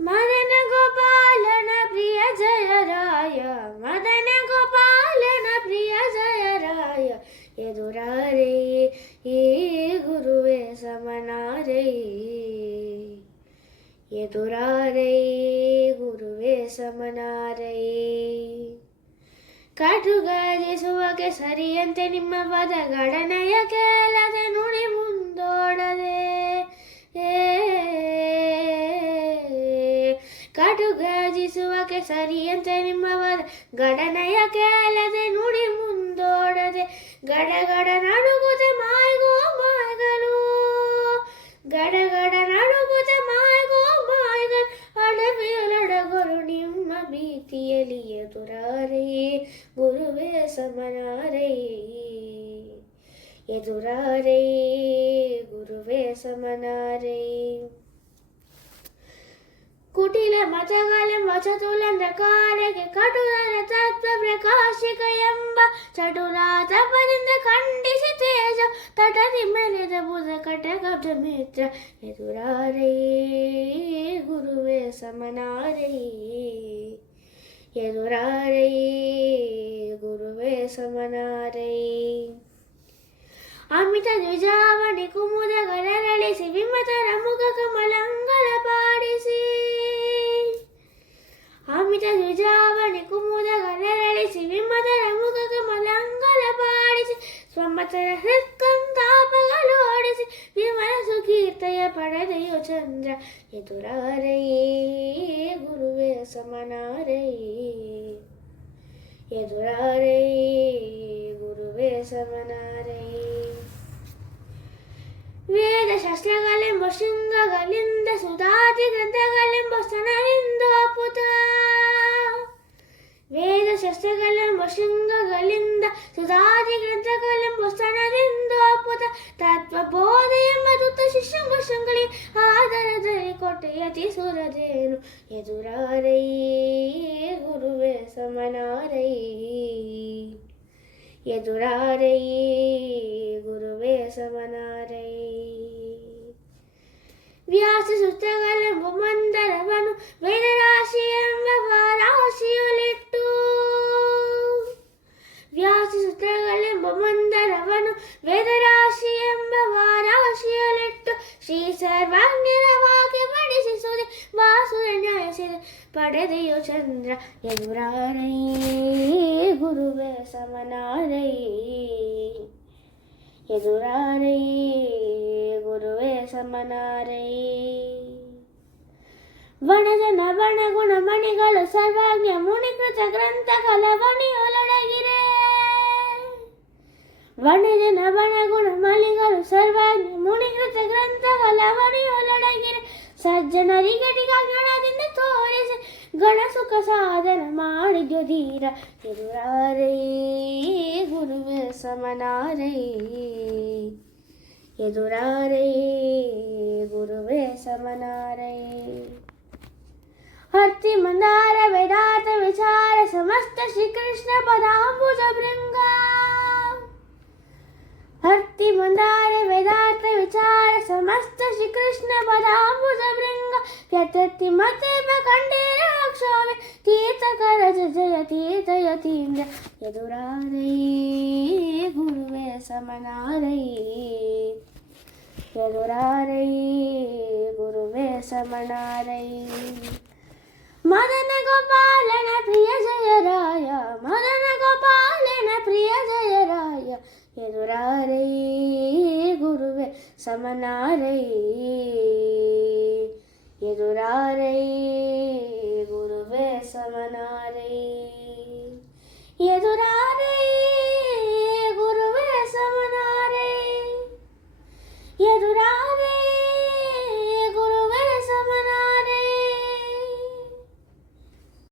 ಮದನ ಗೋಪಾಲನ ಪ್ರಿಯ ಜಯರಾಯ, ಮದನ ಗೋಪಾಲನ ಪ್ರಿಯ ಜಯರಾಯ, ಎದುರಾರೆ ಏ ಗುರುವೇ ಸಮನಾರೆ, ಎದುರಾರೆ ಗುರುವೇ ಸಮನಾರೆ. ಕಟುಗರಿಸುವಗೆ ಸರಿಯಂತೆ ನಿಮ್ಮ ಪದಗಣನೆಯ ಕೇಳದೆ ನುಡಿ ಮುಂದೋಡದೆ, ಕಟುಗಜಿಸುವಕ್ಕೆ ಸರಿಯಂತೆ ನಿಮ್ಮ ಗಡನೆಯ ಕೇಳದೆ ನುಡಿ ಮುಂದೋಡದೆ, ಗಡಗಡ ನಡುಗುತ್ತೆ ಮಾಯ್ಗೋ ಮಾಯ್ಗಲು, ಗಡಗಡ ನಡುಗುತ್ತೆ ಮಾಯ್ಗೋ ಮಾಯ್ಗಲು, ಅಡವಿಯಲಡಗರು ನಿಮ್ಮ ಭೀತಿಯಲ್ಲಿ, ಎದುರಾರೆ ಗುರುವೇ ಸಮನಾರೆ, ಎದುರಾರೆ ಗುರುವೇ ಸಮನಾರೆ. ಕುಟಿಲ ಮತಗಳೆಂಬ ಚತುಲಂಧಕಾರಕ್ಕೆ ಕಟುರನ ತತ್ವ ಪ್ರಕಾಶಿಕ ಎಂಬ ಚಟುಲ ತಪದಿಂದ ಖಂಡಿಸಿ ತೇಜ ತಟದಿ ಮೆಲೆದ ಬುಧ ಕಟಕಬ್ಜ ಮಿತ್ರ, ಎದುರಾರೆ ಗುರುವೇ ಸಮನಾರೆ, ಎದುರಾರೆ ಗುರುವೇ ಸಮನಾರೆ. ಅಮಿತ ದ್ವಿಜಾವಣಿ ಕುಮುದಗಳರಳಿಸಿ ವಿಮತರ ಮುಖ ಕಮಲಂಗಲ ಪಾಡಿಸಿ, ಅಮಿತ ದ್ವಿಜಾವಣಿ ಕುಮುದಗಳರಳಿಸಿ ವಿಮತರ ಮುಖ ಕಮಲಂಗಲ ಪಾಡಿಸಿ, ಸ್ವಮತರ ಹೃತ್ಕಂತಾಪಗಳೋಡಿಸಿ ವಿಮಲ ಸುಕೀರ್ತಯ ಪಡೆದೆಯೋ ಚಂದ್ರ, ಎದುರಾರೆ ಗುರುವೇ ಸಮನಾರೆ, ಎದುರಾರೆ ಗುರುವೇ ಸಮನಾರೆ. ವೇದ ಶಾಸ್ತ್ರಗಳೆಂಬ ಶೃಂಗಗಳಿಂದ ಸುಧಾತಿ ಗ್ರಂಥಗಳೆಂಬ ಸ್ತನರಿಂದೋಪುತ, ವೇದ ಶಾಸ್ತ್ರಗಳೆಂಬ ಶೃಂಗಗಳಿಂದ ಸುಧಾತಿ ಗ್ರಂಥಗಳೆಂಬ ಸ್ತನರಿಂದೋಪುತ, ತತ್ವಬೋಧೆ ಎಂಬ ತುತ್ತ ಶಿಷ್ಯಂಬಗಳಿಗೆ ಆದರದಲ್ಲಿ ಕೊಟ್ಟೆಯತಿ ಸುರದೇನು, ಎದುರಾರೆ ಗುರುವೇ ಸಮನಾರೆ, ಎದುರಾರೆ ಗುರುವೇ ಸಮನಾರೆ. ವ್ಯಾಸ ಸೂತ್ರಗಳೆಂಬ ಮಂದರವನು ವೇದರಾಶಿ ಎಂಬ ರಾಶಿಯೊಲಿಟ್ಟು, ವ್ಯಾಸ ಸೂತ್ರಗಳೆಂಬ ಮಂದರವನು ವೇದರಾಶಿ ಎಂಬ ರಾಶಿಯೊಲಿಟ್ಟು, ಶ್ರೀ ಸರ್ವಜ್ಞರ ವಾಕ್ಯ ಪಡಿಸಿಸುವುದೇ ವಾಸುರ ನ್ಯಾಯಸಿದ ಪಡೆದೆಯೋ ಚಂದ್ರ, ಎದುರಾರೆ ಗುರುವೇ ಸಮನಾರೆ, ಎದುರಾರೆ ಗುರುವೇ ಸಮನಾರೆ. ವಣಜನ ಬಣಗುಣ ಮಣಿಗಳು ಸರ್ವಜ್ಞ ಮುನಿಕೃತ ಗ್ರಂಥಗಳ ವಣಿಯೊಳಗಿರೆ, ವಣಜನ ಬಣಗುಣ ಮಣಿಗಳು ಸರ್ವಜ್ಞ ಮುನಿಕೃತ ಗ್ರಂಥಗಳ ವಣಿಯೊಳಗಿರೆ, ಸಜ್ಜನರಿಗೆ ಜ್ಞಾನದಿಂದ ತೋರಿಸಿ ಗಣ ಸುಖ ಸಾಧನ ಮಾಡಿದ್ಯೋ ಧೀರ, ಎದುರಾರೆ ಗುರುವೇ ಸಮನಾರೆ, ಎದುರಾರೆ ಗುರುವೇ ಸಮನಾರೆ. ಹರ್ತಿ ಮಂದಾರ ವೇದಾಂತ ವಿಚಾರ ಸಮಸ್ತ ಶ್ರೀಕೃಷ್ಣ ಪದಾಂಬುಜ ಭೃಂಗ, ಹರ್ತಿ ಮಂದಾರ ವೇದಾಂತ ವಿಚಾರ ಸಮಸ್ತ ಶ್ರೀಕೃಷ್ಣ ಪದಾಂಬುಜ ಭೃಂಗ, ವ್ಯತತಿ ಮತೆ ಕಂಡೀರ ಕ್ಷೋಭೆ ತೀರ್ಥಕರ ಜಯ ತೀರ್ಥಯತೀಂದ್ರ, ಎದುರಾರೆ ಗುರುವೇ ಸಮನಾರೆ, ಎದುರಾರೆ ಗುರುವೇ ಸಮನಾರೆ. ಮದನ ಗೋಪಾಲನ ಪ್ರಿಯ ಜಯರಾಯ, ಮದನ ಗೋಪಾಲನ ಪ್ರಿಯ ಜಯರಾಯ, ಎದುರಾರೆ ಗುರುವೇ ಸಮನಾರೆ, ಎದುರಾರೆ